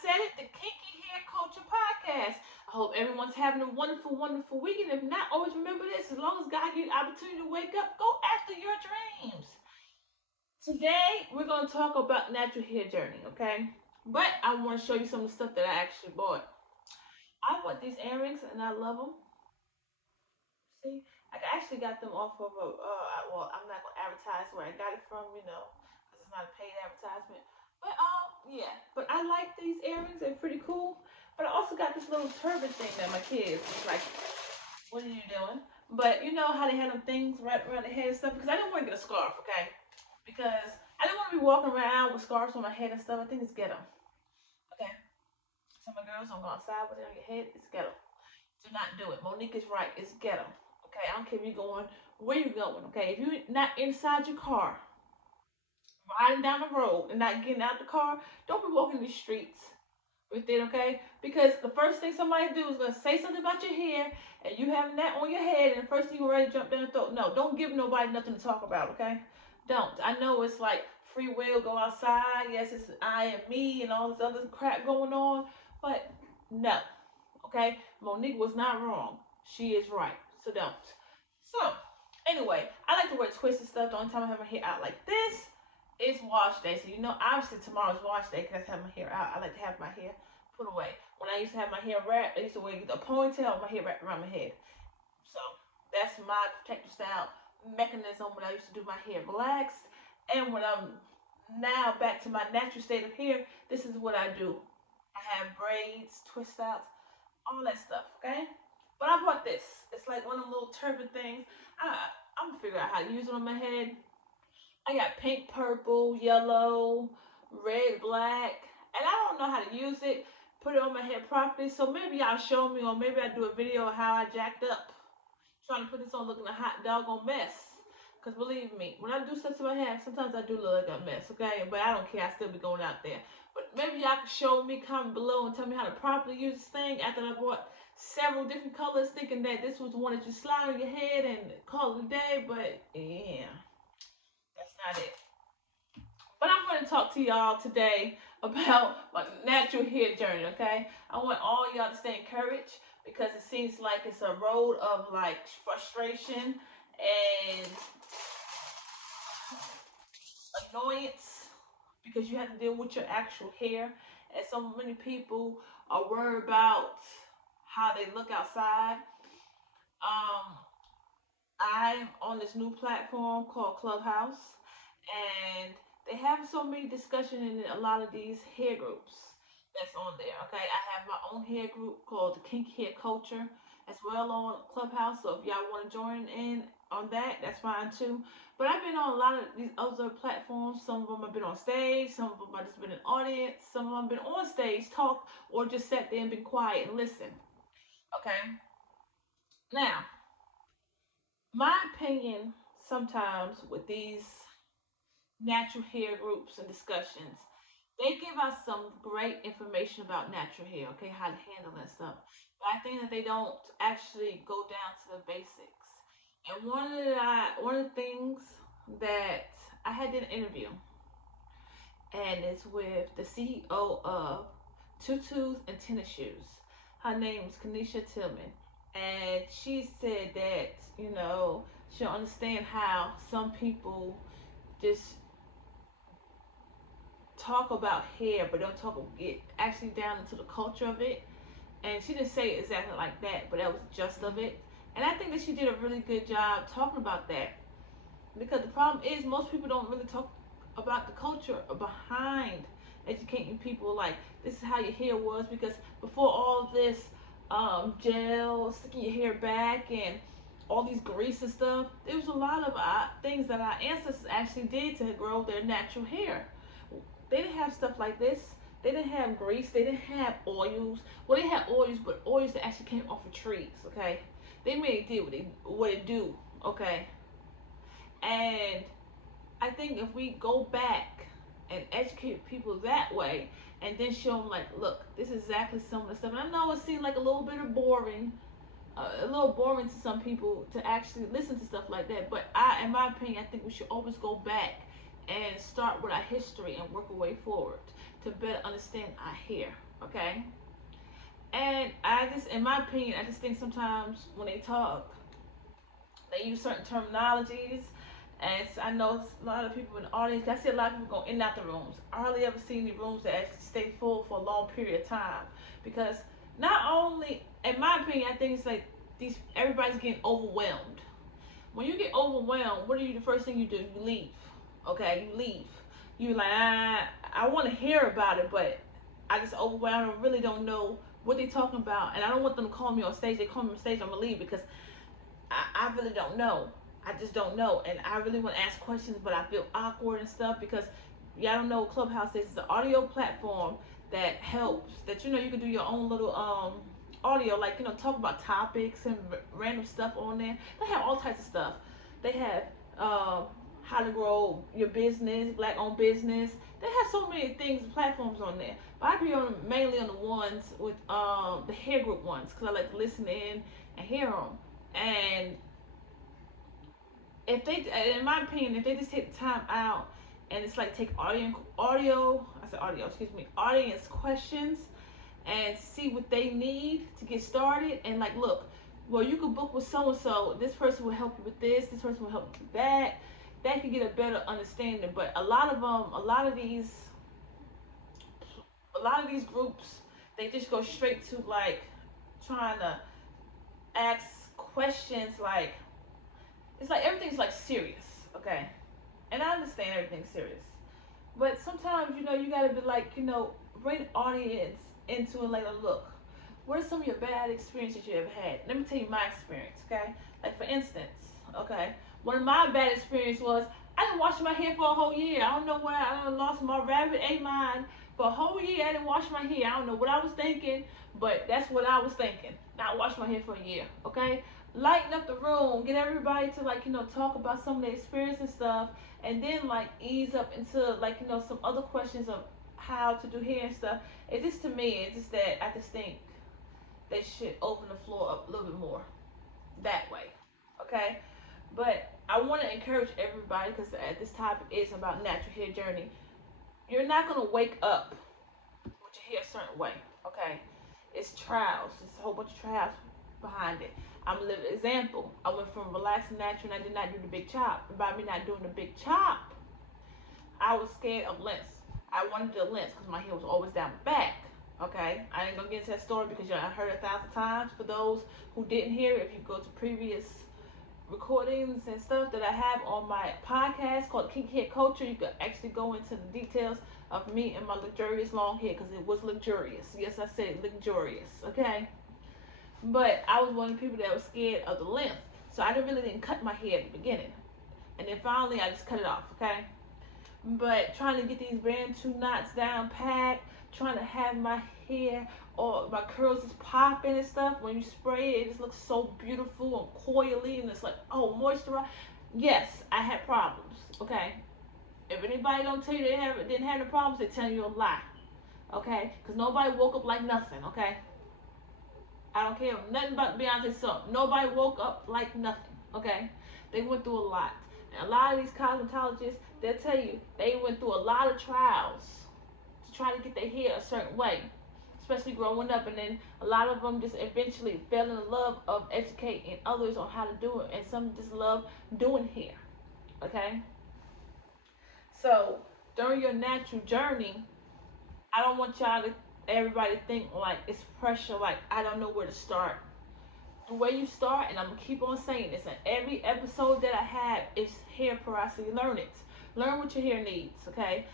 said it, the Kinky Hair Culture Podcast. I hope everyone's having a wonderful, wonderful weekend. If not, always remember this: as long as God gives you the opportunity to wake up, go after your dreams. Today, we're going to talk about natural hair journey, okay? But I want to show you some of the stuff that I actually bought. I bought these earrings and I love them. See, I actually got them off of a, well, I'm not going to advertise where I got it from, because it's not a paid advertisement. But, yeah. But I like these earrings. They're pretty cool. But I also got this little turban thing that my kids was like, what are you doing? But you know how they had them things right around their head and stuff? Because I didn't want to get a scarf, okay? Because I didn't want to be walking around with scarves on my head and stuff. I think it's ghetto. Okay? So my girls don't go outside with it on your head. It's ghetto. Do not do it. Monique is right. It's ghetto. Okay? I don't care if you're going, where you going, okay? If you're not inside your car, riding down the road and not getting out the car, don't be walking the streets with it, okay? Because the first thing somebody do is gonna say something about your hair, and you having that on your head, and the first thing you're ready to jump down and throw. No, don't give nobody nothing to talk about, okay? Don't. I know it's like free will, go outside. Yes, it's I and me and all this other crap going on, but no, okay? Monique was not wrong. She is right. So don't. So anyway, I like to wear twisted stuff. The only time I have my hair out like this is wash day. So obviously tomorrow's wash day because I have my hair out. I like to have my hair put away. When I used to have my hair wrapped, I used to wear a ponytail, my hair wrapped around my head. So that's my protective style mechanism when I used to do my hair relaxed. And when I'm now back to my natural state of hair, this is what I do. I have braids, twist outs, all that stuff, okay? But I bought this. It's like one of them little turban things. I'm gonna figure out how to use it on my head. I got pink, purple, yellow, red, black, and I don't know how to use it, put it on my head properly. So maybe y'all show me, or maybe I do a video of how I jacked up, trying to put this on looking a hot doggone mess. Cause believe me, when I do stuff to my hair, sometimes I do look like a mess, okay? But I don't care, I still be going out there. But maybe y'all can show me, comment below, and tell me how to properly use this thing after I bought several different colors, thinking that this was the one that you slide on your head and call it a day. But yeah, that's not it. But I'm going to talk to y'all today about my natural hair journey, okay? I want all y'all to stay encouraged because it seems like it's a road of like frustration and annoyance because you have to deal with your actual hair. And so many people are worried about how they look outside. Um, I'm on this new platform called Clubhouse, and they have so many discussions in a lot of these hair groups that's on there. Okay, I have my own hair group called the Kinky Hair Culture as well on Clubhouse. So if y'all want to join in on that, that's fine too. But I've been on a lot of these other platforms. Some of them have been on stage, some of them I've just been in audience, some of them have been on stage, talk, or just sat there and been quiet and listen. Okay, now my opinion sometimes with these natural hair groups and discussions, they give us some great information about natural hair, okay, how to handle that stuff. But I think that they don't actually go down to the basics. And one of the things that I had did an interview, and it's with the CEO of Tutus and Tennis Shoes. Her name is Kanisha Tillman, and she said that she'll understand how some people just talk about hair but don't get actually down into the culture of it. And she didn't say it exactly like that, but that was just of it. And I think that she did a really good job talking about that, because the problem is most people don't really talk about the culture behind educating people like this is how your hair was. Because before all this gel sticking your hair back and all these grease and stuff, there was a lot of things that our ancestors actually did to grow their natural hair. They didn't have stuff like this. They didn't have grease. They didn't have oils. Well, they had oils, but oils that actually came off of trees. Okay, they made it did what it do. Okay, and I think if we go back and educate people that way, and then show them like, look, this is exactly some of the stuff. And I know it seems like a little bit of boring, a little boring to some people to actually listen to stuff like that. But in my opinion, I think we should always go back and start with our history and work our way forward. to better understand our hair, okay? And I just, in my opinion, I just think sometimes when they talk, they use certain terminologies. And I know a lot of people in the audience, I see a lot of people go in and out the rooms. I hardly ever see any rooms that actually stay full for a long period of time. Because not only, in my opinion, I think it's like everybody's getting overwhelmed. When you get overwhelmed, what are you, the first thing you do? You leave. Okay, you leave. You like, I want to hear about it, but I just overwhelmed. I really don't know what they're talking about, and I don't want them to call me on stage. They call me on stage, I'm gonna leave because I really don't know. I just don't know, and I really want to ask questions, but I feel awkward and stuff because y'all don't know what Clubhouse is. It's an audio platform that helps. That you can do your own little audio, like talk about topics and random stuff on there. They have all types of stuff. They have how to grow your business, black-owned business. They have so many things, platforms on there. But I be mainly on the ones with the hair group ones because I like to listen in and hear them. And if they, in my opinion, if they just take the time out and it's like take audience questions and see what they need to get started, and like, look, well, you could book with so and so. This person will help you with this. This person will help you with that. That could get a better understanding. But a lot of these groups, they just go straight to like trying to ask questions. Like, it's like everything's like serious, okay? And I understand everything's serious, but sometimes you gotta be like, bring the audience into it. Like, look, what are some of your bad experiences you ever had? Let me tell you my experience, okay? Like, for instance, okay, one of my bad experiences was I didn't wash my hair for a whole year. I don't know why I lost my rabbit ate mine for a whole year. I didn't wash my hair. I don't know what I was thinking, but that's what I was thinking. Not wash my hair for a year, okay? Lighten up the room, get everybody to like talk about some of their experience and stuff, and then like ease up into like some other questions of how to do hair and stuff. It just, to me, it's just that I just think they should open the floor up a little bit more that way, okay? But I want to encourage everybody, because this topic is about natural hair journey. You're not going to wake up with your hair a certain way, okay? It's trials. It's a whole bunch of trials behind it. I'm a living example. I went from relaxed natural and I did not do the big chop. And by me not doing the big chop, I was scared of lengths. I wanted the lengths because my hair was always down my back. Okay, I ain't gonna get into that story because I heard it 1,000 times. For those who didn't hear it, if you go to previous recordings and stuff that I have on my podcast called Kinky Hair Culture, you can actually go into the details of me and my luxurious long hair, because it was luxurious. Yes, I said luxurious, okay? But I was one of the people that was scared of the length, so I really didn't cut my hair at the beginning. And then finally I just cut it off, okay? But trying to get these band 2 knots down pat, trying to have my hair or my curls is popping and stuff. When you spray it, it just looks so beautiful and coily, and it's like, oh, moisturize. Yes, I had problems, okay? If anybody don't tell you they didn't have the problems, they're telling you a lie, okay? Because nobody woke up like nothing, okay? I don't care nothing about Beyonce's song. Nobody woke up like nothing, okay? They went through a lot. And a lot of these cosmetologists, they'll tell you they went through a lot of trials to try to get their hair a certain way, especially growing up. And then a lot of them just eventually fell in love of educating others on how to do it. And some just love doing hair, okay? So during your natural journey, I don't want everybody to think like it's pressure, like I don't know where to start. The way you start, and I'm gonna keep on saying this in every episode that I have, is hair porosity. Learn it. Learn what your hair needs, okay?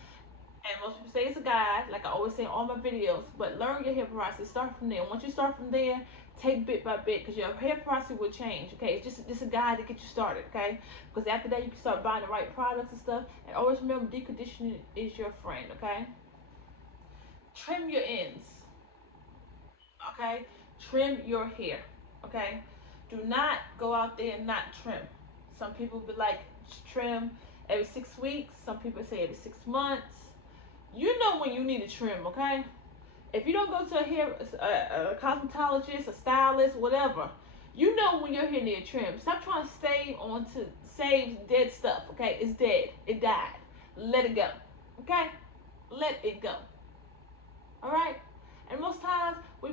And most people say it's a guide, like I always say in all my videos, but learn your hair porosity. Start from there. Once you start from there, take bit by bit, because your hair porosity will change, okay? It's just a guide to get you started, okay? Because after that, you can start buying the right products and stuff. And always remember, deconditioning is your friend, okay? Trim your ends, okay? Trim your hair, okay? Do not go out there and not trim. Some people be like, trim every 6 weeks. Some people say every 6 months. You know when you need to trim, okay? If you don't go to a cosmetologist, a stylist, whatever, you know when your hair need a trim. Stop trying to save dead stuff, okay? It's dead. It died. Let it go, okay? Let it go.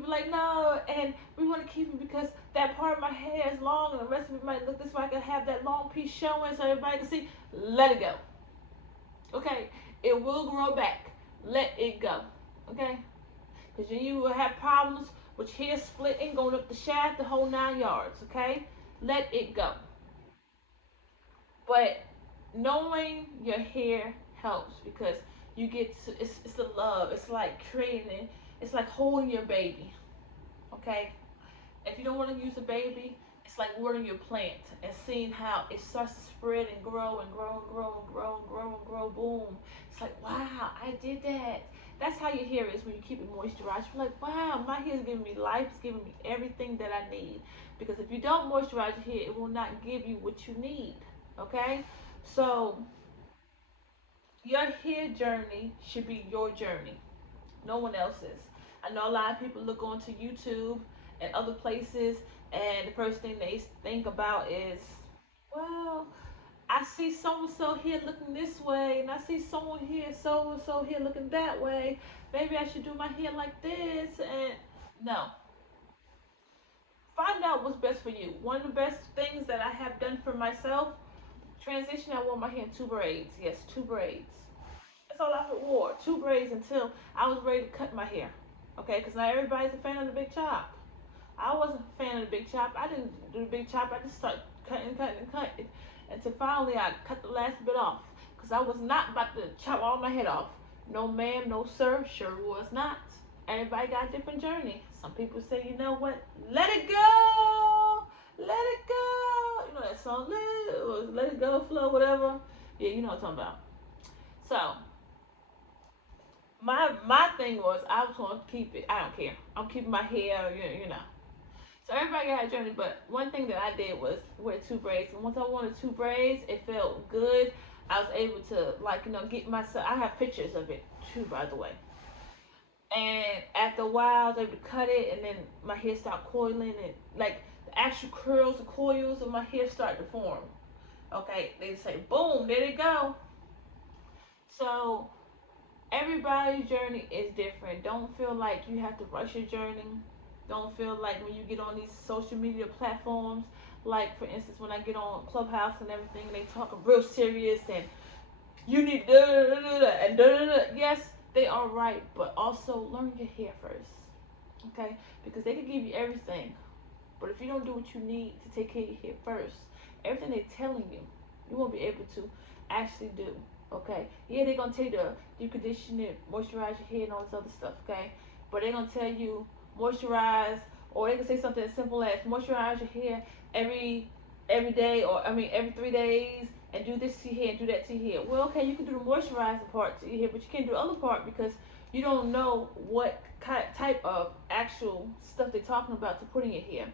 be like, no, and we want to keep it because that part of my hair is long and the rest of it might look this way. I can have that long piece showing so everybody can see. Let it go. Okay? It will grow back. Let it go. Okay? Because then you will have problems with hair splitting, going up the shaft, the whole 9 yards. Okay? Let it go. But knowing your hair helps because you get to, it's the love. It's like creating, it's like holding your baby. Okay? If you don't want to use a baby, it's like watering your plant and seeing how it starts to spread and grow and grow and grow and grow and grow and grow. Boom. It's like, wow, I did that. That's how your hair is when you keep it moisturized. You're like, wow, my hair is giving me life. It's giving me everything that I need. Because if you don't moisturize your hair, it will not give you what you need. Okay? So, your hair journey should be your journey. No one else's. I know a lot of people look onto YouTube and other places, and the first thing they think about is, well, I see so and so here looking this way, and I see someone here, so and so here looking that way. Maybe I should do my hair like this. And no, find out what's best for you. One of the best things that I have done for myself, transition. I wore my hair in 2 braids. Yes, 2 braids. That's all I wore. 2 braids until I was ready to cut my hair. Okay, because not everybody's a fan of the big chop. I wasn't a fan of the big chop. I didn't do the big chop. I just started cutting until finally I cut the last bit off. Because I was not about to chop all my head off. No ma'am, no sir, sure was not. Everybody got a different journey. Some people say, you know what, let it go. Let it go. You know that song, let it go, flow, whatever. Yeah, you know what I'm talking about. So, my thing was I was going to keep it. I don't care. I'm keeping my hair, you know. So everybody got a journey, but one thing that I did was wear 2 braids. And once I wanted 2 braids, it felt good. I was able to, like, get myself. I have pictures of it too, by the way. And after a while, I was able to cut it, and then my hair started coiling, and like the actual curls, the coils of my hair started to form. Okay, they just say, boom, there they go. So everybody's journey is different. Don't feel like you have to rush your journey. Don't feel like when you get on these social media platforms, like for instance, when I get on Clubhouse and everything, and they talking real serious and you need da da da da and da da da. Yes, they are right, but also learn your hair first, okay? Because they can give you everything, but if you don't do what you need to take care of your hair first, everything they're telling you, you won't be able to actually do. Okay? Yeah, they're gonna tell you to deep condition it, moisturize your hair, and all this other stuff. Okay? But they're gonna tell you moisturize, or they can say something as simple as moisturize your hair every day, or every 3 days, and do this to your hair and do that to your hair. Well, okay, you can do the moisturizing part to your hair, but you can't do the other part because you don't know what type of actual stuff they're talking about to put in your hair.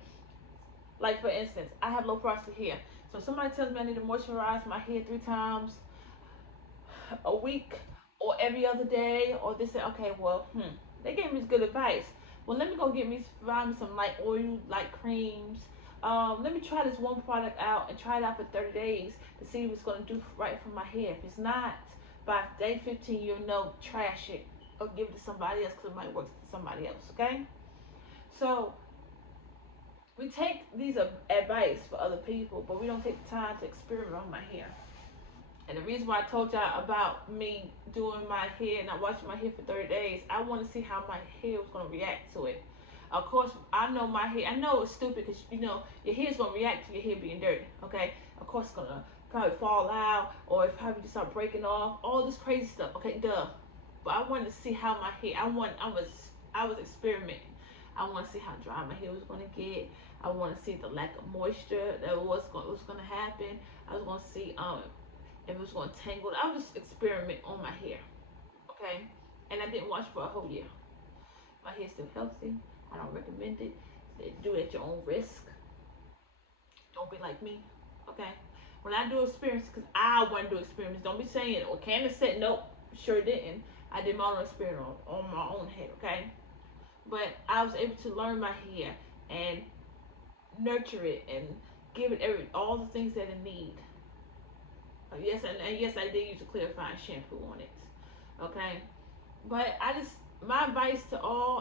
Like for instance, I have low porosity hair, so if somebody tells me I need to moisturize my hair 3 times a week or every other day, or they say, okay, well, they gave me good advice. Well, let me go find me some light oil, light creams. Let me try this one product out and try it out for 30 days to see if it's going to do right for my hair. If it's not, by day 15, you'll know, trash it or give it to somebody else because it might work for somebody else, okay? So, we take these advice for other people, but we don't take the time to experiment on my hair. And the reason why I told y'all about me doing my hair and not washing my hair for 30 days, I want to see how my hair was going to react to it. Of course, I know my hair, I know it's stupid because, your hair is going to react to your hair being dirty, okay? Of course, it's going to probably fall out, or it probably just start breaking off, all this crazy stuff, okay, duh. But I wanted to see how my hair, I was experimenting. I want to see how dry my hair was going to get. I want to see the lack of moisture that was going to happen. I was going to see if it was going to tangle. I was just experiment on my hair, okay? And I didn't wash for a whole year. My hair's still healthy. I don't recommend it. Do it at your own risk. Don't be like me, okay? When I do experiments, because I want to do experiments, don't be saying, well, Candace said, nope, sure didn't. I did my own experiment on my own hair, okay? But I was able to learn my hair and nurture it and give it all the things that it needs. Yes, and yes, I did use a clarifying shampoo on it, okay? But I just my advice to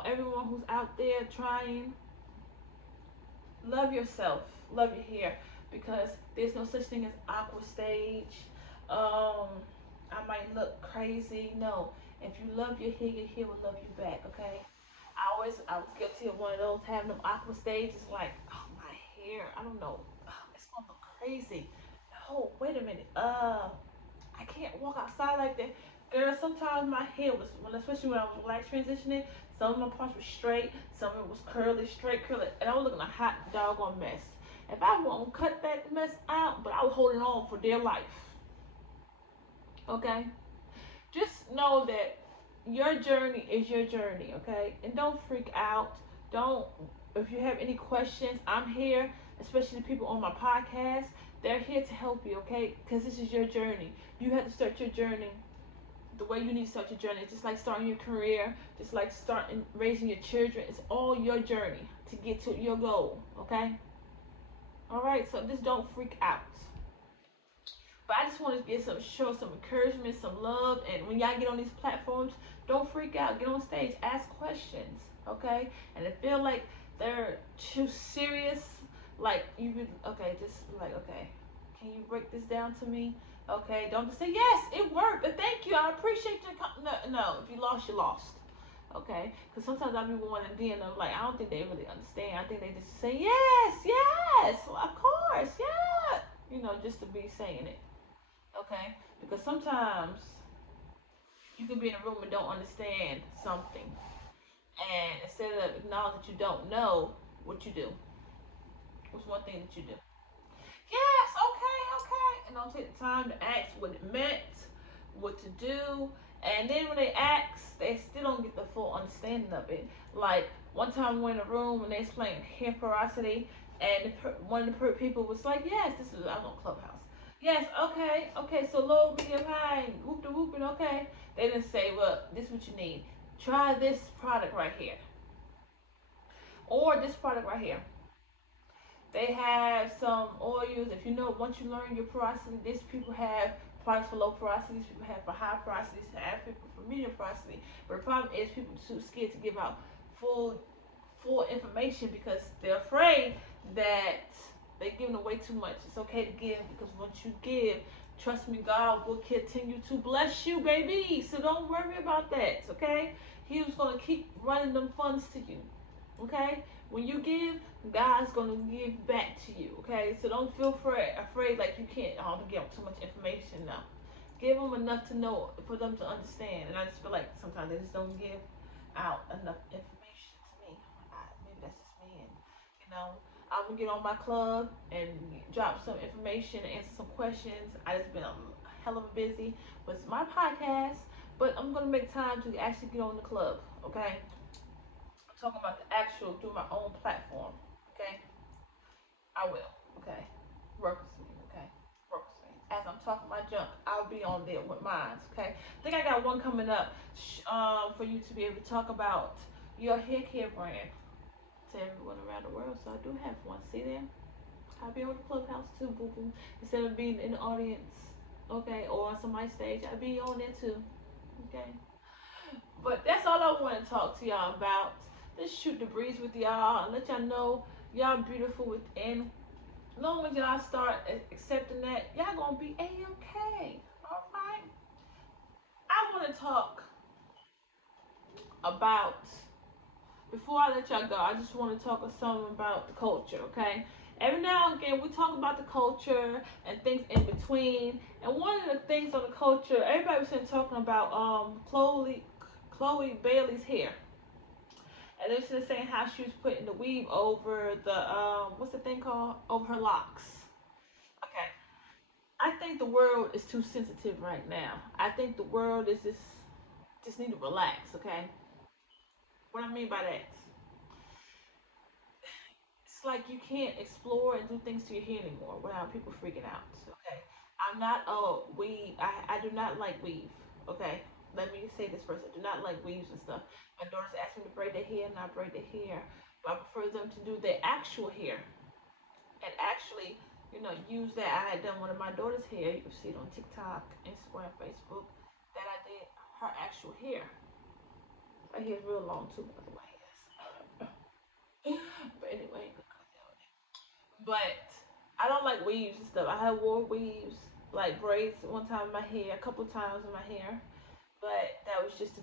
everyone who's out there trying, love yourself, love your hair, because there's no such thing as awkward stage. Um, I might look crazy. No, if you love your hair will love you back. Okay. I was guilty of one of those having them awkward stages. Like, oh my hair, I don't know, it's gonna look crazy. No, wait a minute. I can't walk outside like that. Girl, sometimes my hair was, especially when I was wax transitioning, some of my parts were straight, some of it was curly, straight curly, and I was looking a hot doggone mess. If I won't cut that mess out, but I was holding on for dear life. Okay? Just know that your journey is your journey, okay? And don't freak out. Don't, if you have any questions, I'm here, especially the people on my podcast. They're here to help you, okay? Because this is your journey. You have to start your journey the way you need to start your journey. It's just like starting your career, just like starting raising your children. It's all your journey to get to your goal, okay? All right, so just don't freak out. But I just want to get show some encouragement, some love, and when y'all get on these platforms, don't freak out. Get on stage, ask questions, okay? And if feel like they're too serious, like you would, okay, just like, okay, can you break this down to me? Okay, don't just say yes, it worked. Thank you, I appreciate your. No, no, if you lost, you lost. Okay, because sometimes I be wanting to and I'm like, I don't think they really understand. I think they just say yes, yes, of course, yeah, just to be saying it. Okay, because sometimes you can be in a room and don't understand something, and instead of acknowledge that you don't know, what you do? What's one thing that you do? Yes, okay, okay, and don't take the time to ask what it meant, what to do, and then when they ask, they still don't get the full understanding of it. Like one time we were in a room and they explained hair porosity, and one of the people was like, "Yes, this is I was on Clubhouse." Yes, okay, okay. So low, medium, high, whoop the whooping. Okay, they didn't say, "Well, this is what you need. Try this product right here, or this product right here." They have some oils. If you know, once you learn your porosity, these people have products for low porosity. These people have for high porosity. These have people for medium porosity. But the problem is people are too scared to give out full full information because they're afraid that they're giving away too much. It's okay to give because once you give, trust me, God will continue to bless you, baby. So don't worry about that, okay? He was going to keep running them funds to you, okay? When you give, God's gonna give back to you. Okay, so don't feel afraid like you can't. Oh, I'm give them too much information now. Give them enough to know for them to understand. And I just feel like sometimes they just don't give out enough information to me. Maybe that's just me. And you know, I'm gonna get on my club and drop some information and answer some questions. I just been a hell of a busy with my podcast, but I'm gonna make time to actually get on the club. Okay, talking about the actual through my own platform. Okay, I will. Okay, work with me. Okay, work with me. As I'm talking my junk, I'll be on there with mine. Okay, I think I got one coming up for you to be able to talk about your hair care brand to everyone around the world. So I do have one. See there? I'll be on the clubhouse too, boo boo. Instead of being in the audience, okay, or on somebody's stage, I'll be on there too. Okay. But that's all I want to talk to y'all about. Just shoot the breeze with y'all and let y'all know y'all beautiful within. As long as y'all start accepting that, y'all gonna be a-okay. Alright? I want to talk about, before I let y'all go, I just want to talk some about the culture, okay? Every now and again, we talk about the culture and things in between. And one of the things on the culture, everybody was talking about Chole Bailey's hair. And they were saying how she was putting the weave over the what's the thing called, over her locks. Okay, I think the world is too sensitive right now. I think the world is just need to relax. Okay, what I mean by that, it's like you can't explore and do things to your hair anymore without people freaking out. Okay, I'm not weave. I do not like weave. Okay, let me say this first. I do not like weaves and stuff. My daughters ask me to braid their hair, and I braid their hair, but I prefer them to do their actual hair and actually, use that. I had done one of my daughter's hair. You can see it on TikTok, Instagram, Facebook. That I did her actual hair. My hair's real long too, by the way. Yes. But anyway, but I don't like weaves and stuff. I have wore weaves, like braids one time in my hair, a couple times in my hair. But that was just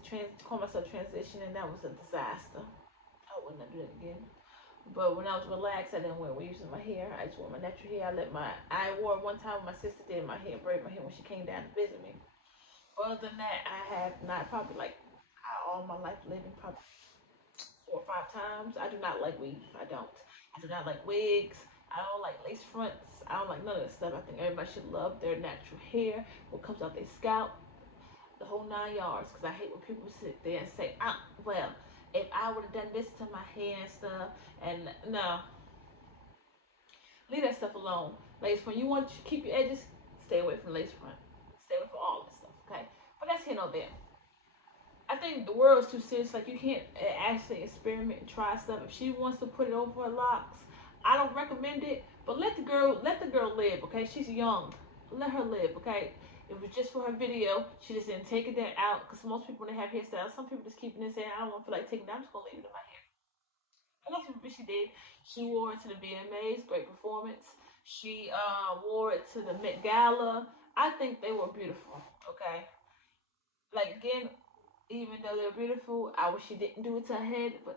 call myself transition, and that was a disaster. I would not do that again. But when I was relaxed, I didn't wear weaves in my hair. I just wore my natural hair. I wore one time when my sister did my hair, braid my hair when she came down to visit me. But other than that, I have not probably like all my life living probably 4 or 5 times. I do not like weave. I don't. I do not like wigs. I don't like lace fronts. I don't like none of that stuff. I think everybody should love their natural hair, what comes out their scalp, the whole 9 yards. Because I hate when people sit there and say, well, if I would have done this to my hair and stuff, and no, leave that stuff alone. Lace front, you want to keep your edges, stay away from lace front. Stay away from all this stuff, okay? But that's here no there. I think the world is too serious. Like you can't actually experiment and try stuff. If she wants to put it over her locks, I don't recommend it. But let the girl live. Okay, she's young. Let her live. Okay. It was just for her video. She just didn't take it out because most people when they have hairstyles, some people just keep it in and say, I don't want to feel like taking it out. I'm just gonna leave it in my hair. And that's what she did. She wore it to the VMAs. Great performance. She wore it to the Met Gala. I think they were beautiful. Okay. Like again, even though they're beautiful, I wish she didn't do it to her head, but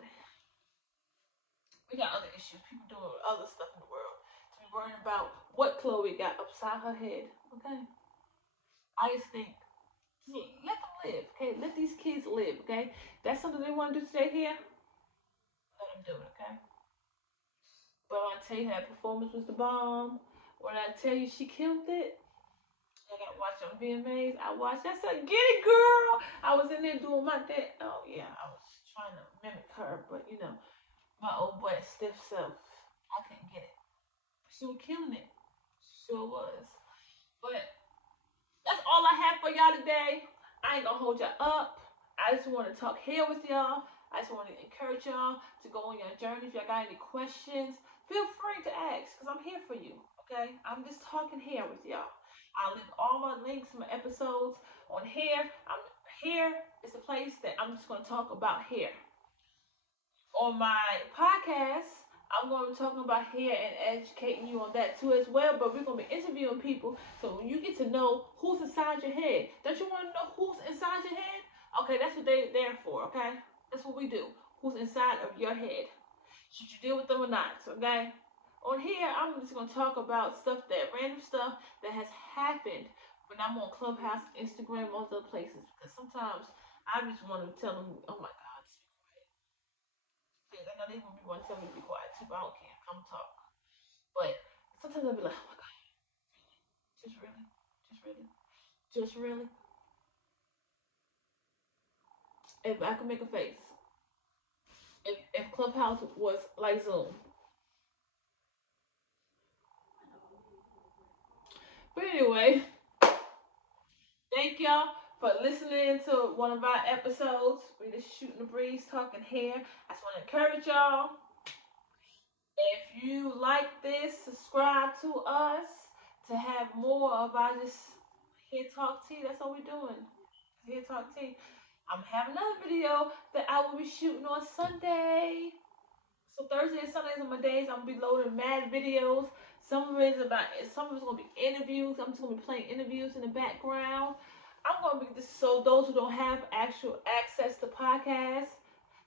we got other issues. People doing other stuff in the world. To be worrying about what Chloe got upside her head. Okay? I just think, let them live. Okay? Let these kids live. Okay? That's something they want to do today here. Let them do it. Okay? But when I tell you that performance was the bomb, when I tell you she killed it, I got to watch on VMAs. I watched. I said, "Get it, girl!" I was in there doing my thing. Oh yeah, I was trying to mimic her, but you know, my old butt stiff self, I couldn't get it. She was killing it. She sure was. But that's all I have for y'all today. I ain't gonna hold y'all up. I just want to talk here with y'all. I just want to encourage y'all to go on your journey. If y'all got any questions, feel free to ask because I'm here for you. Okay? I'm just talking here with y'all. I'll leave all my links, my episodes on here. Here is the place that I'm just gonna talk about hair. On my podcast, I'm going to be talking about hair and educating you on that too as well. But we're going to be interviewing people so you get to know who's inside your head. Don't you want to know who's inside your head? Okay, that's what they're there for. Okay, that's what we do. Who's inside of your head? Should you deal with them or not? Okay. On here, I'm just going to talk about random stuff that has happened when I'm on Clubhouse, Instagram, all those other places. Because sometimes I just want to tell them, oh my God, I know they will be want to tell me to be quiet too, but I don't care. I'm talk. But sometimes I'll be like, oh my god, just really, just really, just really. If I could make a face, if Clubhouse was like Zoom. But anyway, thank y'all for listening to one of our episodes. We just shooting the breeze, talking hair. I just want to encourage y'all. If you like this, subscribe to us to have more of our just here talk tea. That's all we're doing. Here talk tea. I'm having another video that I will be shooting on Sunday. So Thursday and Sundays are my days. I'm gonna be loading mad videos. Some of it's gonna be interviews. I'm just gonna be playing interviews in the background. I'm gonna be just so those who don't have actual access to podcasts,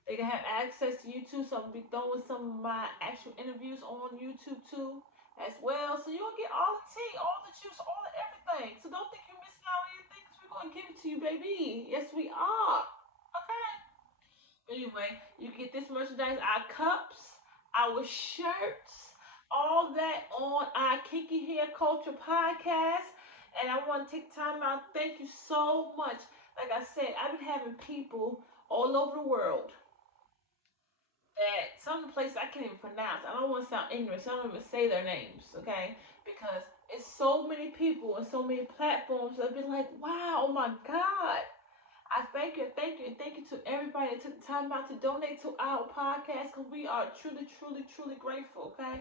they can have access to YouTube. So I'm gonna be throwing some of my actual interviews on YouTube too, as well. So you'll get all the tea, all the juice, all the everything. So don't think you're missing out on anything, because we're gonna give it to you, baby. Yes, we are. Okay. Anyway, you can get this merchandise, our cups, our shirts, all that on our Kinky Hair Culture podcast. And I want to take time out. Thank you so much. Like I said, I've been having people all over the world that some of the places I can't even pronounce. I don't want to sound ignorant, so I don't even say their names, okay? Because it's so many people and so many platforms that have been like, wow, oh my God. I thank you, thank you, and thank you to everybody that took the time out to donate to our podcast, because we are truly, truly, truly grateful, okay?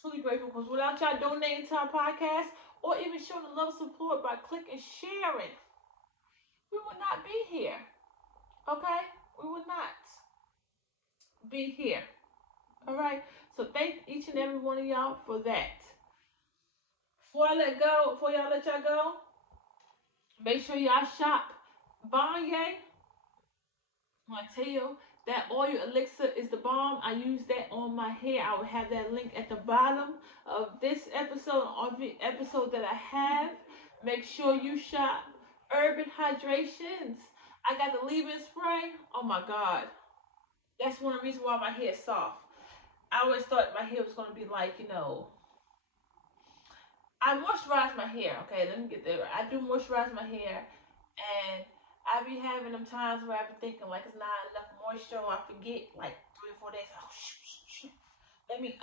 Truly grateful, because without y'all donating to our podcast, or even showing the love and support by clicking sharing, we would not be here, okay? we would not be here. All right. So thank each and every one of y'all for that. Before y'all let y'all go, make sure y'all shop Banye. I want to tell you that oil elixir is the bomb. I use that on my hair. I will have that link at the bottom of this episode, on the episode that I have. Make sure you shop Urban Hydrations. I got the leave-in spray. Oh my God. That's one of the reasons why my hair is soft. I always thought my hair was going to be like, I moisturize my hair. Okay, let me get there. I do moisturize my hair, and I be having them times where I be thinking like it's not enough moisture, or I forget like 3 or 4 days. Oh shoot. Let me.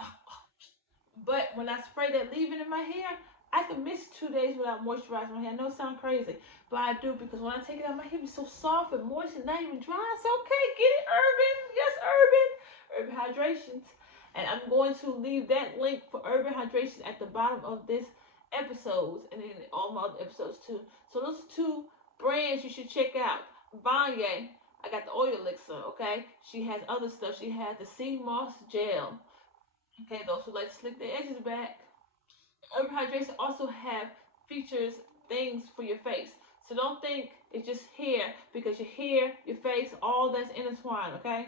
But when I spray that leave-in in my hair, I can miss 2 days without moisturizing my hair. I know it sounds crazy, but I do because when I take it out, my hair is so soft and moist and not even dry. It's okay. Get it, Urban. Yes, Urban. Urban Hydrations. And I'm going to leave that link for Urban Hydrations at the bottom of this episodes and then all my other episodes too. So those are two brands you should check out. Banye, I got the oil elixir, okay? She has other stuff. She has the sea moss gel. Okay, those who like to slick their edges back. Urban Hydration also have features things for your face. So don't think it's just hair because your hair, your face, all that's intertwined, okay?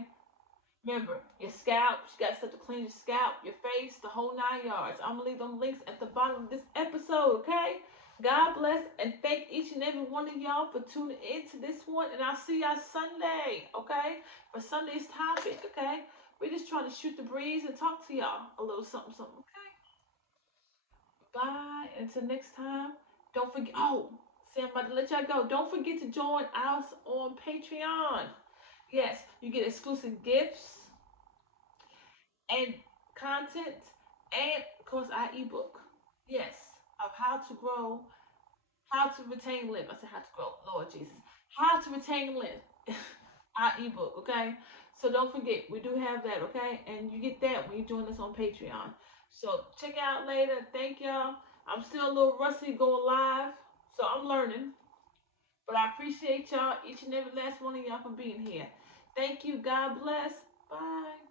Remember, your scalp, you got stuff to clean your scalp, your face, the whole 9 yards. I'm going to leave them links at the bottom of this episode, okay? God bless and thank each and every one of y'all for tuning in to this one. And I'll see y'all Sunday, okay? For Sunday's topic, okay? We're just trying to shoot the breeze and talk to y'all a little something, something, okay? Bye. Until next time, don't forget. Oh, see, I'm about to let y'all go. Don't forget to join us on Patreon. Yes, you get exclusive gifts and content, and of course our ebook. Yes, of how to grow, how to retain length. I said how to grow, Lord Jesus. How to retain length. Our ebook, okay? So don't forget, we do have that, okay? And you get that when you join us on Patreon. So check out later. Thank y'all. I'm still a little rusty going live, so I'm learning. But I appreciate y'all, each and every last one of y'all for being here. Thank you. God bless. Bye.